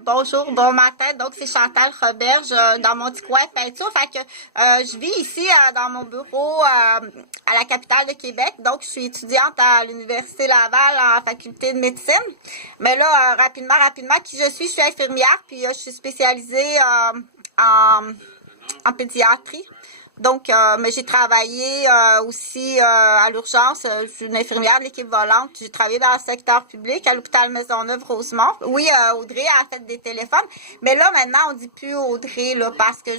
Bonjour, bon matin. Donc, c'est Chantal Roberge dans mon petit coin de peinture. Fait que je vis ici dans mon bureau à la capitale de Québec. Donc, je suis étudiante à l'Université Laval en faculté de médecine. Mais là, rapidement, qui je suis infirmière. Puis, je suis spécialisée en pédiatrie. Donc, mais j'ai travaillé aussi à l'urgence. Je suis une infirmière de l'équipe volante. J'ai travaillé dans le secteur public à l'hôpital Maisonneuve-Rosemont. Oui, Audrey a fait des téléphones. Mais là, maintenant, on dit plus Audrey, là, parce que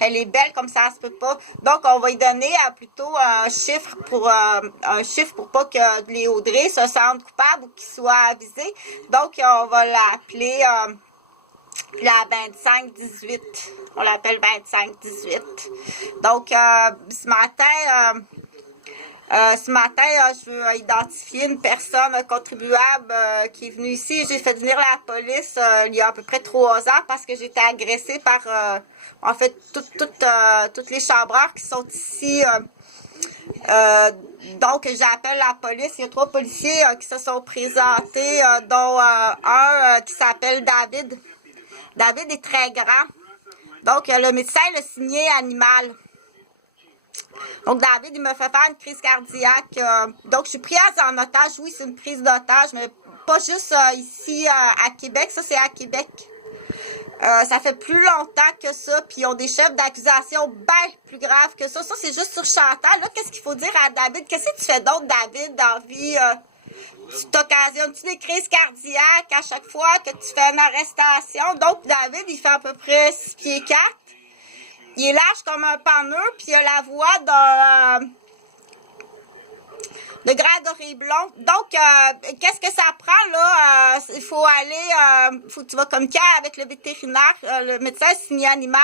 elle est belle comme ça se peut pas. Donc, on va lui donner plutôt un chiffre pour pas que les Audrey se sentent coupables ou qu'ils soient avisés. Donc, on va l'appeler la 25-18. On l'appelle 25-18. Donc, ce matin, je veux identifier une personne contribuable qui est venue ici. J'ai fait venir la police il y a à peu près 3 ans parce que j'ai été agressée par, en fait, toutes les chambreurs qui sont ici. Donc, j'appelle la police. Il y a 3 policiers qui se sont présentés, dont un qui s'appelle David. David est très grand. Donc, le médecin l'a signé animal. Donc, David, il me fait faire une crise cardiaque. Donc, je suis prise en otage. Oui, c'est une prise d'otage, mais pas juste ici à Québec. Ça, c'est à Québec. Ça fait plus longtemps que ça. Puis, ils ont des chefs d'accusation bien plus graves que ça. Ça, c'est juste sur Chantal. Là, qu'est-ce qu'il faut dire à David? Qu'est-ce que tu fais d'autre, David, dans la vie? Tu t'occasionnes-tu des crises cardiaques à chaque fois que tu fais une arrestation? Donc, David, il fait à peu près 6 pieds 4. Il est large comme un panneau, puis il a la voix de Grégory Blond. Donc, qu'est-ce que ça prend, là? Il faut aller, tu vas communiquer avec le vétérinaire, le médecin signe animal.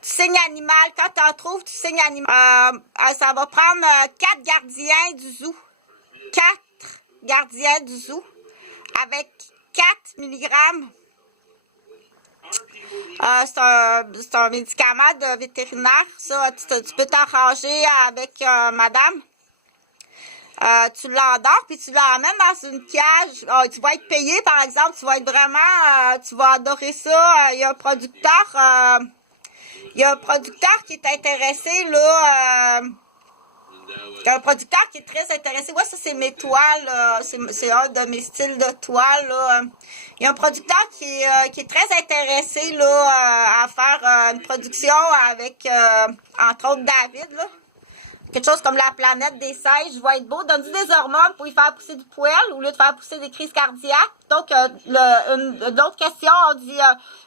Tu signes animal. Quand tu en trouves, tu signes animal. Ça va prendre 4 gardiens du zoo. 4 gardiens du zoo avec 4 milligrammes. C'est un médicament de vétérinaire. Ça, tu peux t'arranger avec madame. Tu l'endors, puis tu l'emmènes dans une cage. Tu vas être payé, par exemple. Tu vas être vraiment... tu vas adorer ça. Il y a un producteur... qui est intéressé, là... Il y a un producteur qui est très intéressé. Ouais, ça, c'est mes toiles. C'est un de mes styles de toile. Là. Il y a un producteur qui est très intéressé là, à faire une production avec, entre autres, David. Là. Quelque chose comme la planète des singes. Va être beau. Donne-lui des hormones pour y faire pousser du poil au lieu de faire pousser des crises cardiaques. Donc, l'autre question, on dit...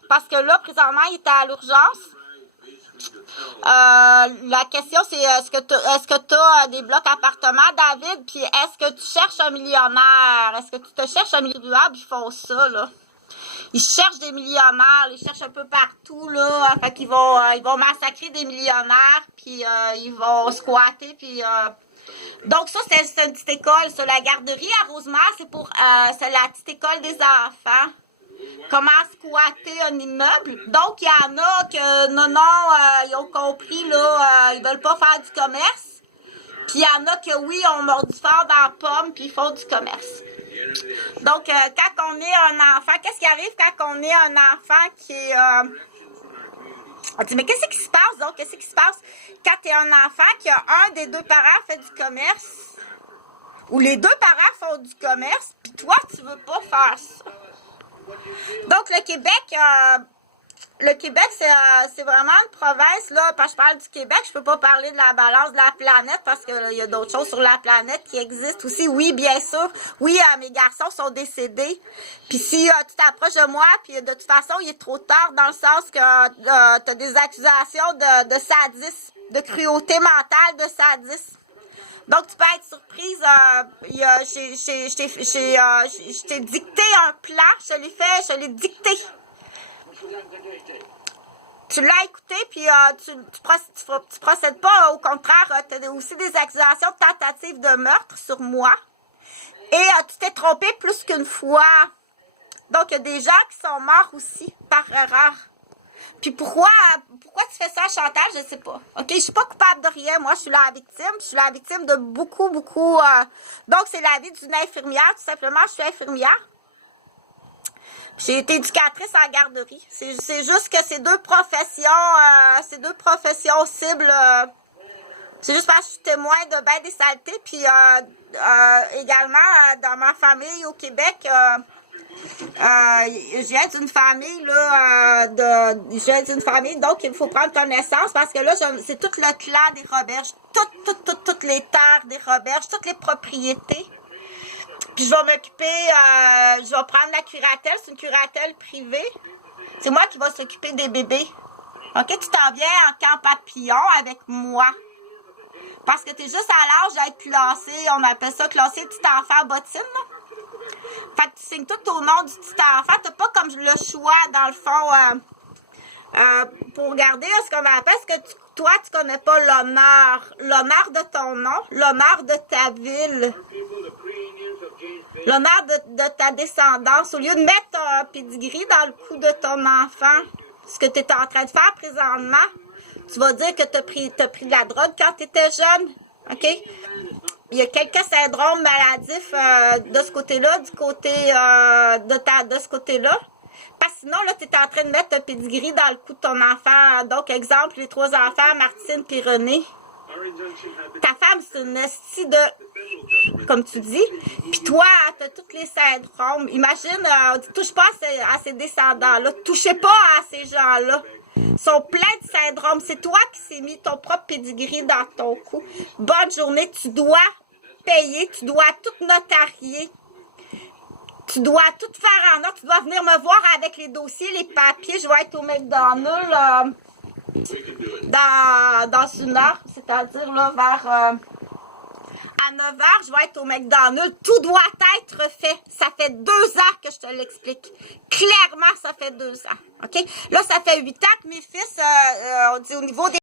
parce que là, présentement, il était à l'urgence. La question, c'est est-ce que tu as des blocs appartements, David? Puis est-ce que tu cherches un millionnaire? Est-ce que tu te cherches un millionnaire? Puis ils font ça, là. Ils cherchent des millionnaires, ils cherchent un peu partout, là. Fait qu'ils vont massacrer des millionnaires, puis ils vont squatter, puis... Donc ça, c'est une petite école, ça. La garderie à Rosemère, c'est la petite école des enfants. Comment squatter un immeuble. Donc, il y en a que, ils ont compris, là, ils veulent pas faire du commerce. Puis, il y en a que, oui, on mordu fort dans la pomme, puis ils font du commerce. Donc, quand on est un enfant, qu'est-ce qui arrive quand on est un enfant qui est... On dit, mais qu'est-ce qui se passe, donc? Qu'est-ce qui se passe quand tu es un enfant qui a un des 2 parents fait du commerce, ou les 2 parents font du commerce, puis toi, tu veux pas faire ça? Donc, le Québec, c'est vraiment une province, là, parce que je parle du Québec, je peux pas parler de la balance de la planète, parce qu'il y a d'autres choses sur la planète qui existent aussi. Oui, bien sûr, oui, mes garçons sont décédés, puis si tu t'approches de moi, puis de toute façon, il est trop tard, dans le sens que tu as des accusations de sadisme, de cruauté mentale, de sadisme. Donc, tu peux être surprise. Je t'ai dicté un plan. Je l'ai dicté. Tu l'as écouté, puis tu procèdes pas. Au contraire, tu as aussi des accusations de tentative de meurtre sur moi. Et tu t'es trompé plus qu'une fois. Donc, il y a des gens qui sont morts aussi, par erreur. Puis pourquoi tu fais ça, Chantal? Je sais pas. OK, je suis pas coupable de rien. Moi, je suis la victime. Je suis la victime de beaucoup. Donc, c'est la vie d'une infirmière. Tout simplement, je suis infirmière. J'ai été éducatrice en garderie. C'est juste que ces deux professions cibles, c'est juste parce que je suis témoin de ben des saletés. Puis également, dans ma famille au Québec, je viens d'une famille, là, je viens d'une famille, donc il faut prendre connaissance parce que là, c'est tout le clan des Roberges, toutes les terres des Roberges, toutes les propriétés. Puis je vais m'occuper, je vais prendre la curatelle, c'est une curatelle privée. C'est moi qui vais s'occuper des bébés. OK, tu t'en viens en camp papillon avec moi. Parce que tu es juste à l'âge d'être classé, on appelle ça classer petit enfant bottine, là. Fait que tu signes tout au nom du petit enfant. Tu n'as pas comme le choix, dans le fond, pour garder ce qu'on appelle, parce que toi, tu connais pas l'honneur. L'honneur de ton nom, l'honneur de ta ville, l'honneur de ta descendance. Au lieu de mettre un pedigree dans le cou de ton enfant, ce que tu es en train de faire présentement, tu vas dire que tu as pris de la drogue quand tu étais jeune. OK? Il y a quelques syndromes maladifs de ce côté-là, du côté de ce côté-là. Parce que sinon, là, tu es en train de mettre un pedigree dans le cou de ton enfant. Donc, exemple, les 3 enfants, Martine puis René. Ta femme, c'est une estie de... Comme tu dis. Puis toi, tu as tous les syndromes. Imagine, touche pas à ces descendants-là. Touchez pas à ces gens-là. Ils sont pleins de syndromes. C'est toi qui s'est mis ton propre pedigree dans ton cou. Bonne journée. Tu dois payer. Tu dois tout notarier. Tu dois tout faire en ordre. Tu dois venir me voir avec les dossiers, les papiers. Je vais être au McDonald's dans 1 heure. C'est-à-dire là vers... à 9 h, je vais être au McDonald's. Tout doit être fait. Ça fait 2 ans que je te l'explique. Clairement, ça fait 2 ans. OK? Là, ça fait 8 ans que mes fils, on dit au niveau des